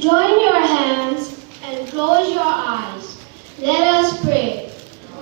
Join your hands and close your eyes. Let us pray.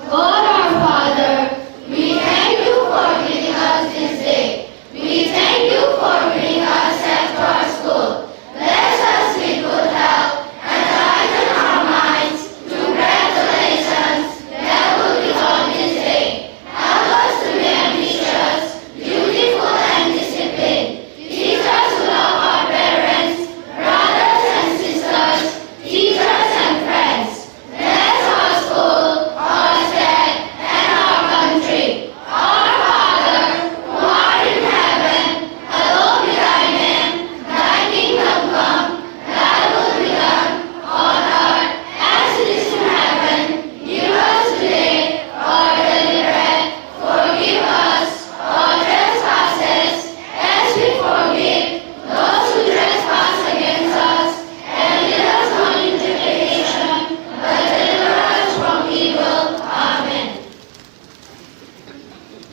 God our Father, we thank you for giving us this day. We thank you for bringing us safe to our school. Bless us with good health and lighten our minds to congratulations that will be on this day. Help us to be ambitious, beautiful and disciplined. Teach us to love our parents, brothers and sisters, teachers and friends. Bless our school, our state, and our country. Our Father, who art in heaven, hallowed be thy name. Thy kingdom come, thy will be done, on earth as it is in heaven. Give us today our daily bread. Forgive us our trespasses, as we forgive those who trespass against us. And lead us not into temptation, but deliver us from evil. Amen.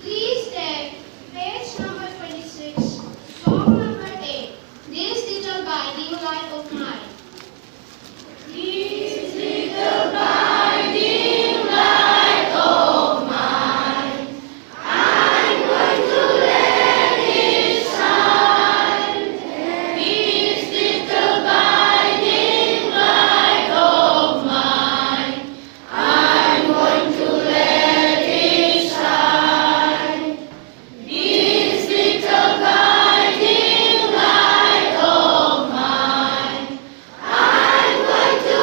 Please take page number 26, song number 8, This Little Guiding Light of Mine. This little guiding light of mine, I'm going to let it shine. This little guiding light of mine, I'm going to let it shine. This little guiding light of mine, I'm going to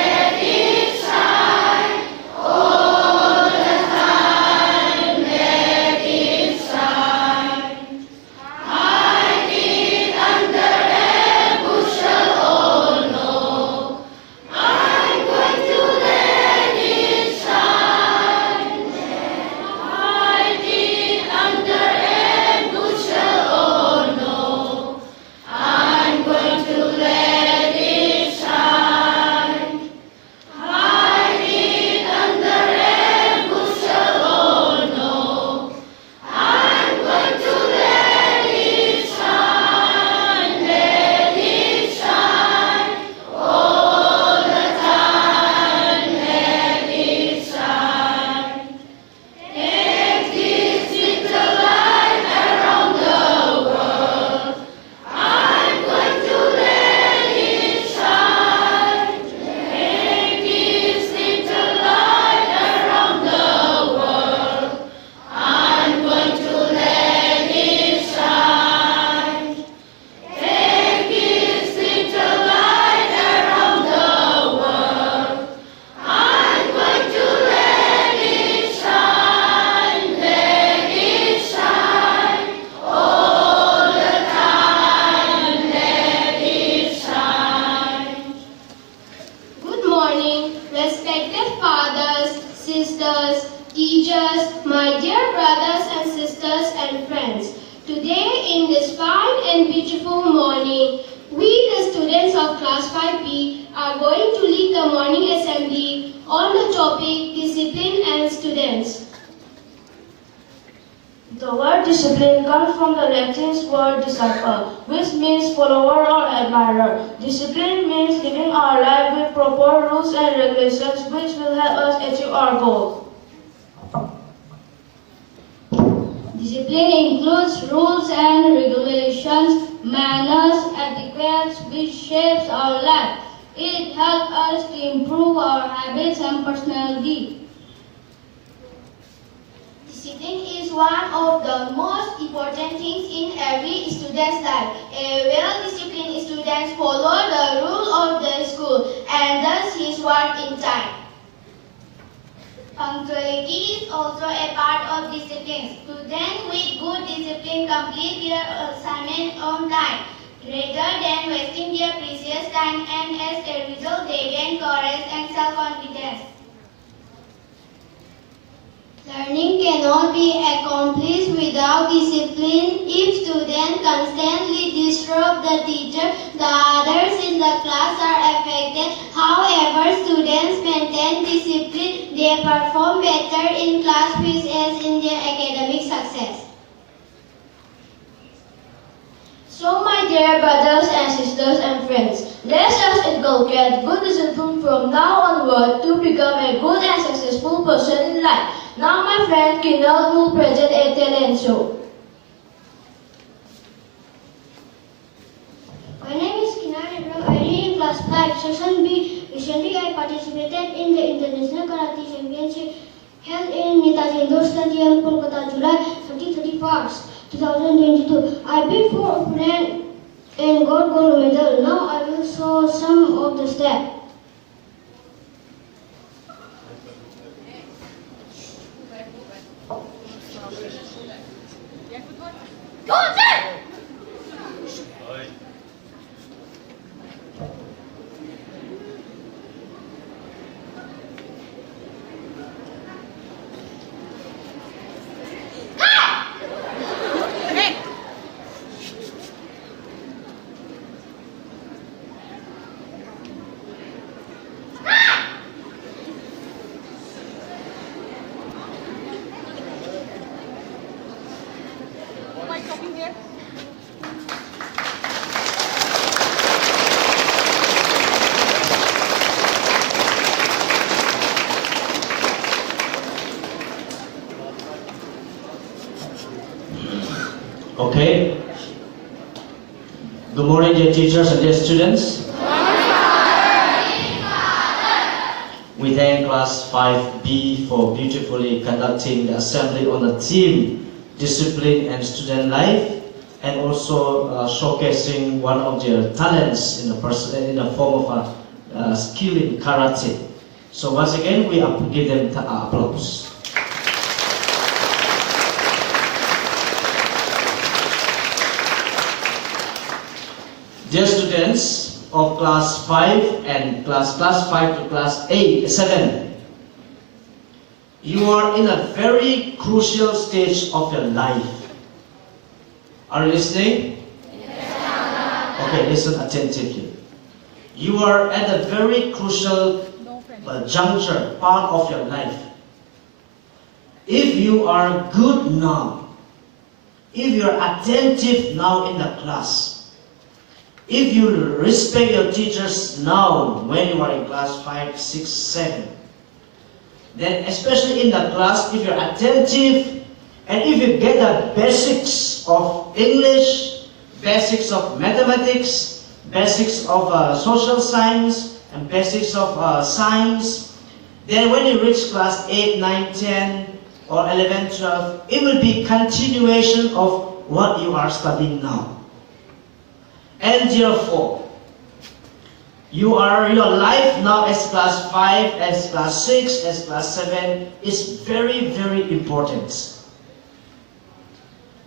let it shine, all the time, let it shine. Hide it under a bushel, oh no, I'm going to let it shine. Hide it under a bushel, oh no, I'm going to let it shine. Hide it under a bushel, oh no, I'm going to let it shine, all the time, let it shine. Take this little light around the world, I'm going to let it shine. Take this little light around the world, I'm going to let it shine. Take this little light around the world, I'm going to let it shine, all the time, let it shine. Good morning, respected fathers, sisters, teachers, my dear brothers and sisters and friends. Today in this fine and beautiful morning, we the students of class 5B are going to lead the morning assembly on the topic discipline and students. The word discipline comes from the Latin word disciple, which means follower or admirer. Discipline means living our life with proper rules and regulations which will help us achieve our goal. Discipline includes rules and regulations, manners, etiquettes which shapes our life. It helps us to improve our habits and personality. Discipline is one of the most important things in every student's life. A well-disciplined student follows the rule of the school and does his work in time. Punctuality is also a part of discipline. Students with good discipline complete their assignment on time, rather than wasting their precious time, and as a result they gain courage and self-confidence. Learning cannot be accomplished without discipline. If students constantly disrupt the teacher, the others in the class are affected. However, students maintain discipline, they perform better in class which aids in their academic success. So, my dear teachers and friends. Let us inculcate good discipline from now onward to become a good and successful person in life. Now my friend Kinal will present a talent show. My name is Kinan Abram. I read in class 5, section B. Recently, I participated in the International Karate Championship held in Netaji Indoor Stadium, Kolkata, July 31st, 2022. I beat 4 opponents and got gold medal. Now I will show some of the steps. Okay. Good morning, dear teachers and dear students. We thank class 5B for beautifully conducting the assembly on the theme discipline and student life, and also showcasing one of their talents in the form of a skill in karate. So once again, we give them applause. Dear students of class 5 and class 5 to class 7, you are in a very crucial stage of your life. Are you listening? Yes. Okay, listen attentively. You are at a very crucial juncture, part of your life. If you are good now, if you are attentive now in the class, if you respect your teachers now when you are in class 5, 6, 7, then especially in the class, if you're attentive and if you get the basics of English, basics of mathematics, basics of social science, and basics of science, then when you reach class 8, 9, 10, or 11, 12, it will be continuation of what you are studying now. And therefore, your life now as class 5, as class 6, as class 7 is very, very important.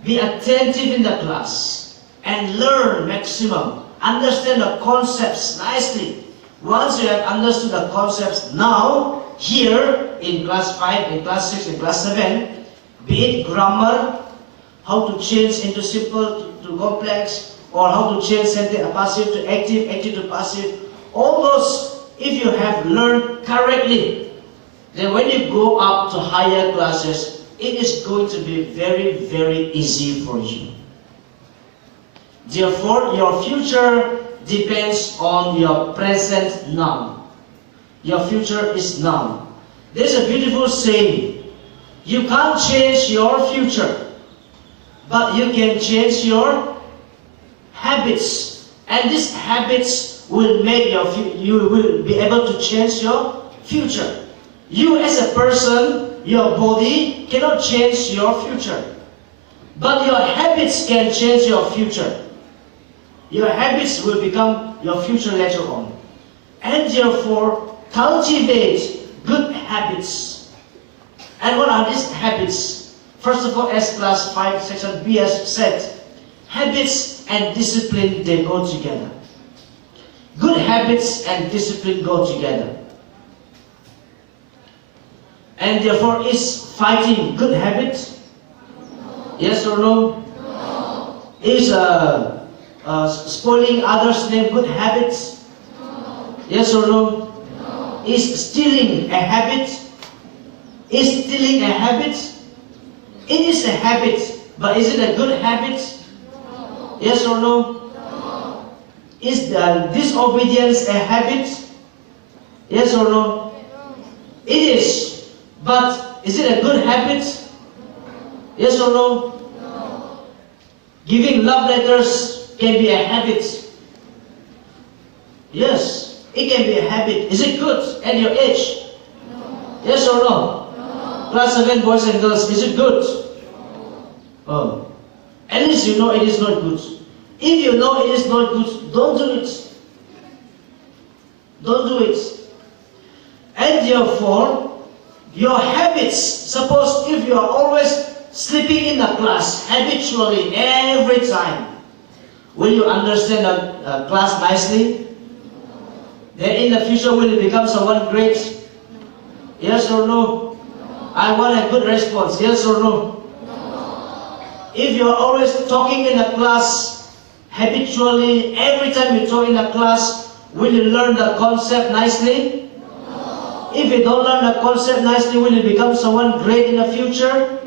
Be attentive in the class and learn maximum. Understand the concepts nicely. Once you have understood the concepts now, here in class 5, in class 6, in class 7, be it grammar, how to change into simple to complex, or how to change sentence passive to active, active to passive. All those, if you have learned correctly, then when you go up to higher classes, it is going to be very, very easy for you. Therefore, your future depends on your present now. Your future is now. There's a beautiful saying, you can't change your future, but you can change your habits, and these habits will make you will be able to change your future. You as a person, your body cannot change your future, but your habits can change your future. Your habits will become your future later on, and therefore cultivate good habits. And what are these habits? First of all, as class 5 section B has said, habits and discipline, they go together. Good habits and discipline go together. And therefore, is fighting good habits? No. Yes or no? No. Is spoiling others' name good habits? No. Yes or no? No. Is stealing a habit? Is stealing a habit? It is a habit, but is it a good habit? No. Yes or no? No. Is disobedience a habit? Yes or no? It is. But is it a good habit? Yes or no? Giving love letters can be a habit. Yes, it can be a habit. Is it good at your age? Yes or no? Class 7 boys and girls, is it good? Oh. At least you know it is not good. If you know it is not good, don't do it. Don't do it. And therefore, your habits, suppose if you are always sleeping in the class, habitually, every time, will you understand the class nicely? Then in the future, will you become someone great? Yes or no? I want a good response, yes or no? If you are always talking in the class, habitually, every time you talk in the class, will you learn the concept nicely? If you don't learn the concept nicely, will you become someone great in the future?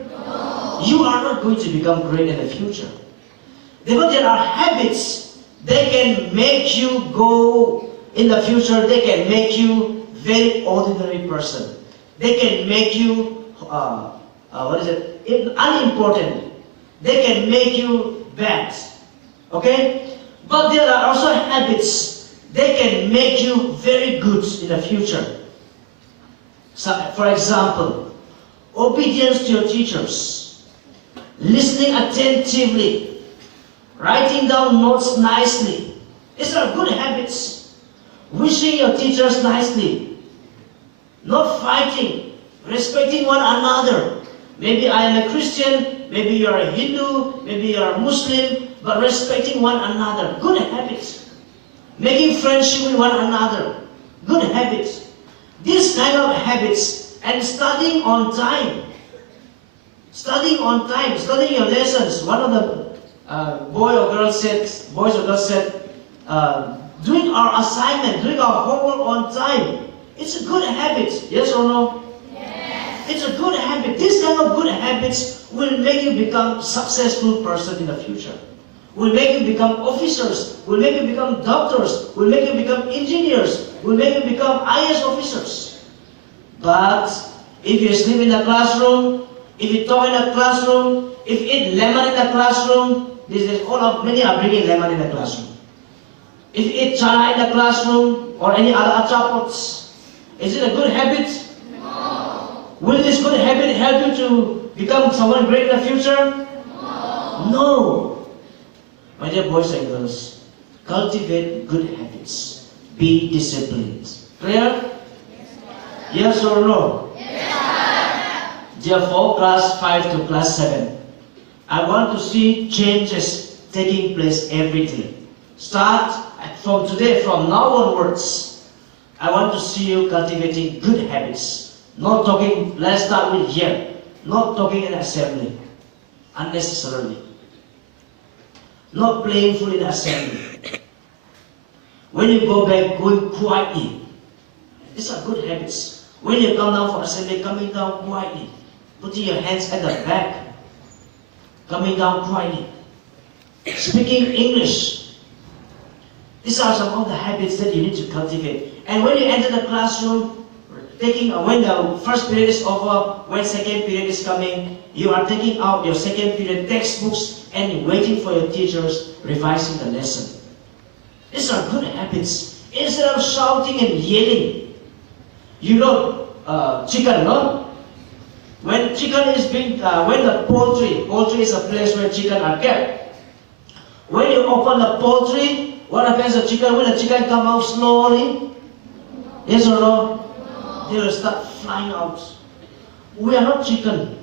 You are not going to become great in the future. Because there are habits, they can make you go in the future, they can make you very ordinary person. They can make you, unimportant. They can make you bad. Okay? But there are also habits, they can make you very good in the future. So, for example, obedience to your teachers, listening attentively, writing down notes nicely. These are good habits. Wishing your teachers nicely, not fighting, respecting one another. Maybe I am a Christian, maybe you are a Hindu, maybe you are a Muslim, but respecting one another. Good habits. Making friendship with one another. Good habits. These kind of habits, and studying on time. Studying on time, studying your lessons. One of the boys or girls said, doing our assignment, doing our homework on time. It's a good habit, yes or no? Yes. It's a good habit. These kind of good habits will make you become a successful person in the future. Will make you become officers, will make you become doctors, will make you become engineers, will make you become IAS officers. But if you sleep in the classroom, if you talk in the classroom, if you eat lemon in the classroom, many are bringing lemon in the classroom. If you eat chana in the classroom or any other achapots, is it a good habit? No. Will this good habit help you to become someone great in the future? No. No. My dear boys and girls, cultivate good habits. Be disciplined. Clear? Yes or no? Yes. Therefore, class 5 to class 7, I want to see changes taking place every day. Start from today, from now onwards, I want to see you cultivating good habits. Not talking, let's start with here. Not talking in assembly, unnecessarily. Not playing fool in assembly. When you go back, going quietly. These are good habits. When you come down for assembly, coming down quietly. Putting your hands at the back. Coming down quietly. Speaking English. These are some of the habits that you need to cultivate. And when you enter the classroom, when the first period is over, when second period is coming, you are taking out your second period textbooks and waiting for your teachers revising the lesson. These are good habits. Instead of shouting and yelling, you know, chicken, no? When chicken is being, when the poultry is a place where chicken are kept. When you open the poultry, what happens to chicken? Will the chicken come out slowly? Yes or no? They will start flying out. We are not chicken.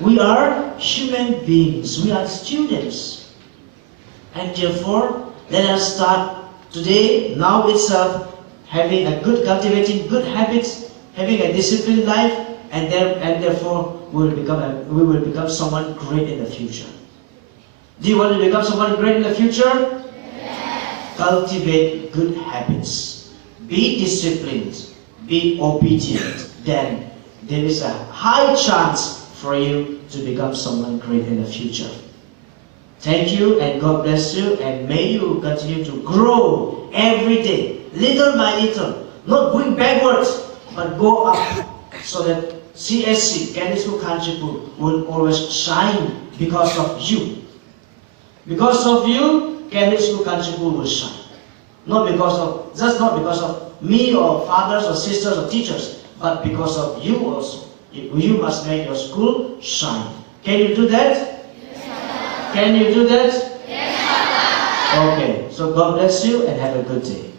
We are human beings. We are students. And therefore, let us start today, now itself, having a good, cultivating good habits, having a disciplined life, and therefore we will become someone great in the future. Do you want to become someone great in the future? Yes. Cultivate good habits. Be disciplined. Be obedient. Then there is a high chance for you to become someone great in the future. Thank you and God bless you, and may you continue to grow every day, little by little, not going backwards, but go up, so that CSC, Candice School Kanchipur, will always shine because of you. Because of you, Candice School Kanchipur will shine. Not because of me or fathers or sisters or teachers, but because of you also. You must make your school shine. Can you do that? Yes, can you do that? Yes, okay, so God bless you and have a good day.